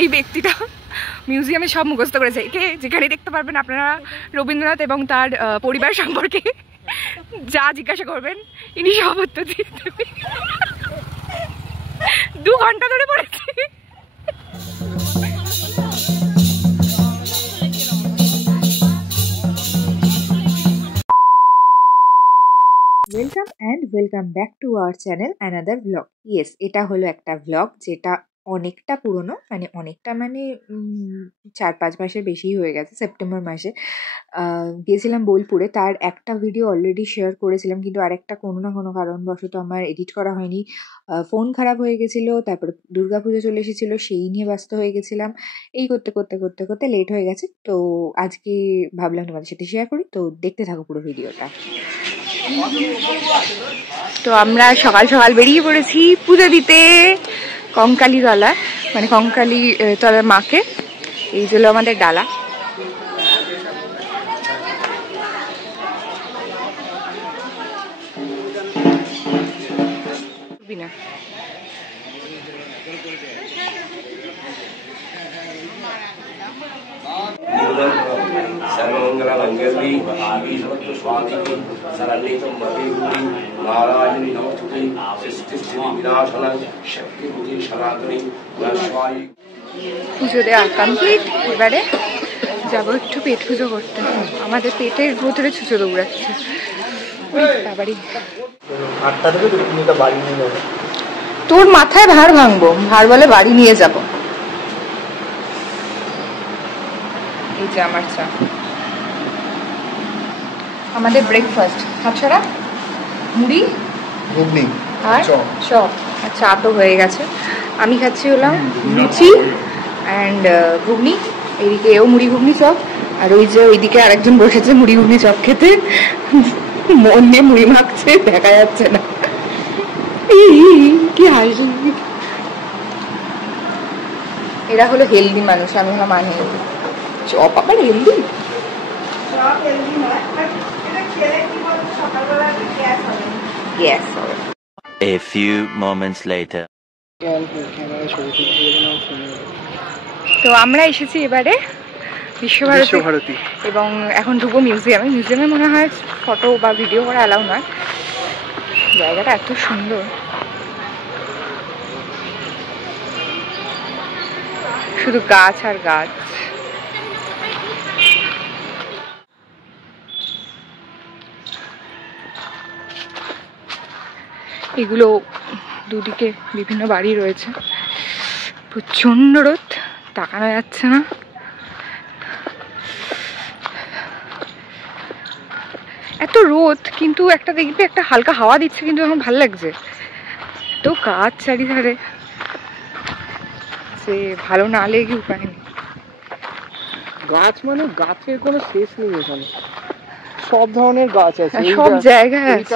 এই ব্যক্তিটা মিউজিয়ামে সব মুখস্থ করেছে। একে যেখানে দেখতে পারবেন আপনারা রবীন্দ্রনাথ এবং তার পরিবার সম্পর্কে যা জিজ্ঞাসা করবেন ইনি সব উত্তর দিয়ে দেবেন। 2 ঘন্টা ধরে পড়েছি। Welcome and welcome back to our channel another vlog. Yes, এটা হলো একটা ভ্লগ যেটা অনেকটা পুরনো, অনেকটা 4-5 মাসের বেশিই হয়ে গেছে। সেপ্টেম্বর মাসে গিয়েছিলাম বোলপুরে, তার একটা ভিডিও অলরেডি শেয়ার করেছিলাম, কিন্তু আরেকটা কোনো না কোনো কারণবশত আমার এডিট করা হয়নি। ফোন খারাপ হয়ে গেছিলো, তারপরে দুর্গাপুজো চলে এসেছিলো, সেই নিয়ে ব্যস্ত হয়ে গেছিলাম। এই করতে করতে করতে করতে লেট হয়ে গেছে। তো আজকে ভাবলাম তোমাদের সাথে শেয়ার করি, তো দেখতে থাকো পুরো ভিডিওটা। তো আমরা সকাল সকাল বেরিয়ে পড়েছি পুজো দিতে কঙ্কালী তলা, কঙ্কালী তলার মাকে। এই হলো আমাদের ডালা। পুজো দেওয়া কমপ্লিট, এবারে যাবো একটু পেট পুজো করতে। আমাদের পেটের ভেতরে ছুঁচো দৌড়াচ্ছে। তোর মাথায় ভার ভাঙবো, ভার বলে বাড়ি নিয়ে যাব। এই যে আমার চা, আমাদের ব্রেকফাস্ট খাচ্ছরা মুড়ি ঘুগনি আর চপ, আর চা তো হয়ে গেছে। আমি খাচ্ছি হলাম লুচি অ্যান্ড ঘুগনি, এদিকে এও মুড়ি ঘুগনি চপ, আর ওই যে ওইদিকে আরেকজন বসেছে মুড়ি ঘুগনি চপ খেতে, মন দিয়ে মুড়ি মাখছে, দেখা যাচ্ছে না। কি হাসি। এরা হলো হেলদি মানুষ, আমি হলাম আনহেলদি। চপ আবার হেলদি? গ্যাস হবে। A few moments later. তো আমরা এসেছি এবারে বিশ্বভারতী, এবং এখন ঢুকবো মিউজিয়ামে। মিউজিয়ামে মনে হয় ফটো বা ভিডিও করা অ্যালাউ নয়। জায়গাটা এত সুন্দর, শুধু গাছ আর গাছ। এগুলো দুদিকে বিভিন্ন বাড়ি রয়েছে। প্রচন্ড রোদ, তাকানো যাচ্ছে না। এত রোদ, কিন্তু একটা দেখবে একটা হালকা হাওয়া দিচ্ছে, কিন্তু এখন ভালো লাগছে। তো গাছ চারিধারে, যে ভালো না লেগে উপায় নেই। গাছ গাছের কোনো শেষ নেই এখানে, সব ধরনের গাছ আছে, সব জায়গায় আছে।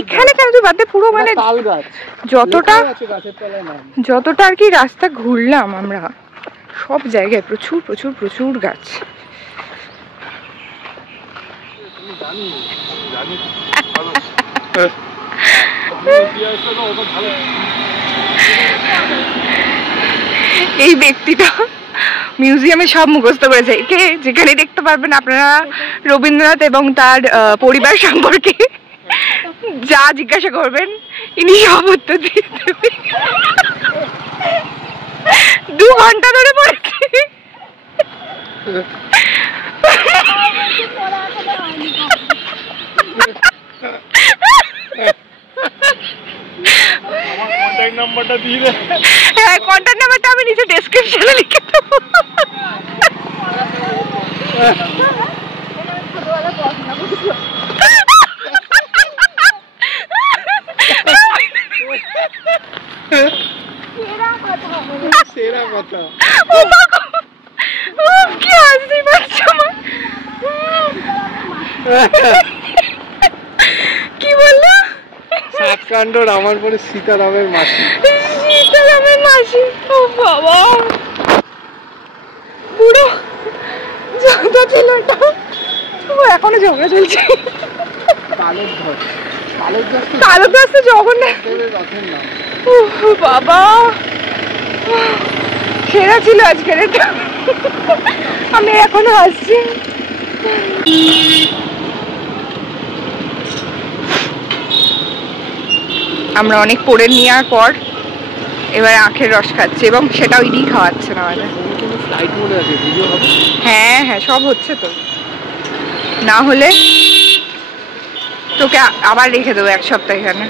এখানে কেন তুই বাদে পুরো তাল গাছ, যতটা আর কি রাস্তা ঘুরলাম আমরা, সব জায়গায় প্রচুর প্রচুর প্রচুর গাছ। এই ব্যক্তিটা মিউজিয়ামে সব মুখস্থ করেছে। একে যেখানে দেখতে পারবেন আপনারা রবীন্দ্রনাথ এবং তার পরিবার সম্পর্কে যা জিজ্ঞাসা করবেন ইনি সব উত্তর দিয়ে দেবেন। 2 ঘন্টা ধরে পড়েছি। হ্যাঁ, কন্ট্যাক্ট নাম্বারটা আমি নিচে ডেসক্রিপশনে লিখে দেবো। সেরা কথা। কি হাসি পাচ্ছে আমার। কি বললো? সাতকান্ডর আমার পরে সীতারামের মাসি। সীতারামের মাসি, ও বাবা, পুরো ঝগড়া ছিল এটা। এখনো ঝগড়া চলছে। তালব্রজ তো জগন্নাথ বাবা, সেরা ছিল আজকের এটা। আমি এখনো হাসছি। আমরা অনেক পড়ে নেওয়ার পর এবার আখের রস খাচ্ছি এবং সেটাও ইডি খাওয়াচ্ছে না আমাদের। হ্যাঁ হ্যাঁ সব হচ্ছে তো, না হলে তোকে আবার রেখে দেবো 1 সপ্তাহ এখানে।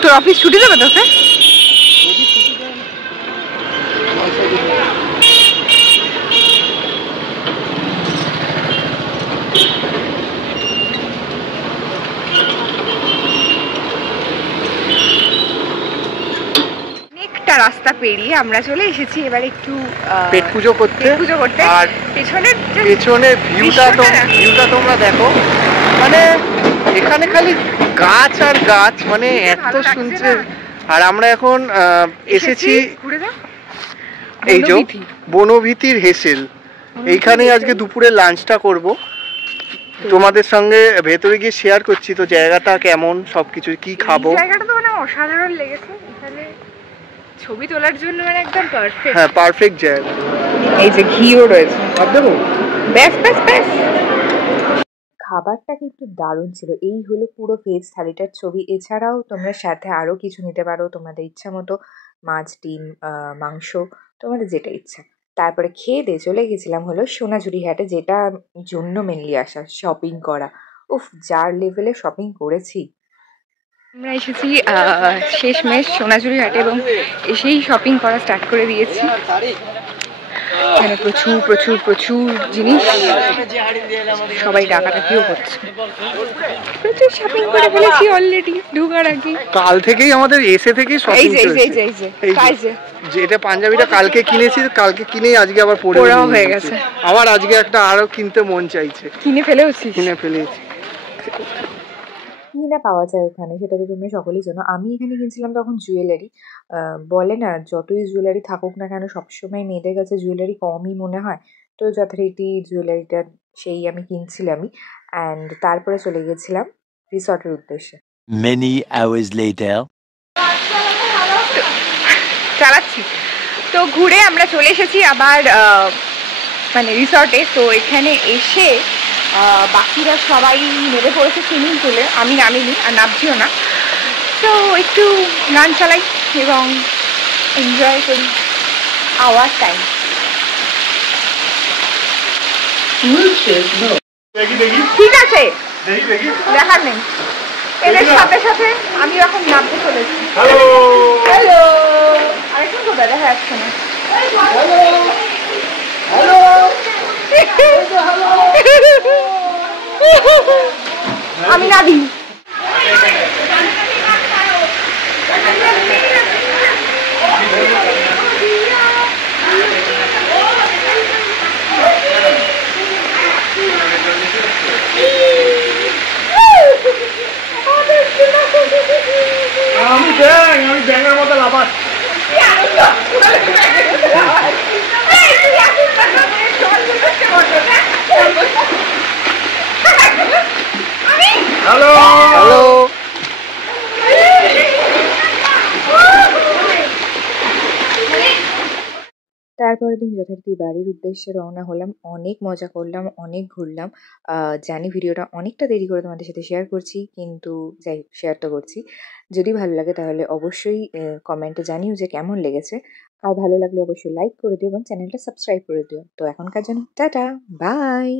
তোর অফিস ছুটি দেবে তোকে? রাস্তা পেরিয়ে আমরা চলে এসেছি এবার একটু পেট পুজো করতে। আর পেছনের ভিউটা তোমরা দেখো, মানে এখানে খালি গাছ আর গাছ, মানে এত শুনছে। আর আমরা এখন এসেছি এই যে বনভীতির হেসেল, এইখানেই আজকে দুপুরে লাঞ্চটা করব। তোমাদের সঙ্গে ভেতরে গিয়ে শেয়ার করছি তো জায়গাটা কেমন, সবকিছু কি খাবো। জায়গাটা তো মানে অসাধারণ লেগেছে, এখানে ছবি তোলার জন্য মানে একদম পারফেক্ট। হ্যাঁ পারফেক্ট জায়গা। এই যে ঘিও রয়েছে, ব্যাস ব্যাস ব্যাস। খাবারটা কিন্তু দারুণ ছিল। এই হলো পুরো ভেজ থালিটার ছবি। এছাড়াও তোমরা সাথে আরও কিছু নিতে পারো তোমাদের ইচ্ছা মতো, মাছ, ডিম, মাংস, তোমাদের যেটা ইচ্ছা। তারপরে খেয়ে দিয়ে চলে গেছিলাম হলো সোনাঝুরি হাটে, যেটা জন্য মেনলি আসা, শপিং করা। উফ, যার লেভেলে শপিং করেছি। আমরা এসেছি শেষমেশ সোনাঝুরি হাটে এবং এসেই শপিং করা স্টার্ট করে দিয়েছি। এখানে প্রচুর প্রচুর প্রচুর জিনিস, সবাই ডাকাডাকিও করছে। প্রচুর শপিং করে ফেলেছি অলরেডি ঢোকার আগে। কাল থেকেই আমাদের এসে থেকেই শপিং চলছে। যেটা পাঞ্জাবিটা কালকে কিনেছি, কালকে কিনেই আজকে আবার পরে হয়ে গেছে। আবার আজকে একটা আরো কিনতে মন চাইছে। কিনে ফেলেছি। কি না পাওয়া যায় ওখানে সেটা তো তুমি সকলেই জানো। আমি এখানে কিনছিলাম তখন জুয়েলারি। বলে না, যতই জুয়েলারি থাকুক না কেন সবসময় মেয়েদের কাছে জুয়েলারি কমই মনে হয়। তো যথারীতি জুয়েলারিটা সেই আমি কিনছিলামই। অ্যান্ড তারপরে চলে গেছিলাম রিসর্টের উদ্দেশ্যে। Many hours later. চালাচ্ছি তো ঘুরে আমরা চলে এসেছি আবার মানে রিসর্টে। তো এখানে এসে বাকিরা সবাই নেমে পড়েছে সুইমিং পুলে, আমি নামিনি আর নামছিও না। তো একটু গান চালাই এবং এনজয় করি আওয়ার টাইম। ঠিক আছে, দেখার নেই। এদের সাথে সাথে আমি এখন নামতে চলেছি। হ্যালো, আরেকজন কোথায় দেখা যাচ্ছে না। আমি নাবি। আমি ব্যাঙের মতো লাফাচ্ছি। Hello hello. তারপরের দিন যথারীতি বাড়ির উদ্দেশ্যে রওনা হলাম। অনেক মজা করলাম, অনেক ঘুরলাম। জানি ভিডিওটা অনেকটা দেরি করে তোমাদের সাথে শেয়ার করছি, কিন্তু যাই হোক, শেয়ার তো করছি। যদি ভালো লাগে তাহলে অবশ্যই কমেন্টে জানিও যে কেমন লেগেছে। আর ভালো লাগলে অবশ্যই লাইক করে দিও এবং চ্যানেলটা সাবস্ক্রাইব করে দিও। তো এখনকার জন্য টাটা, বাই।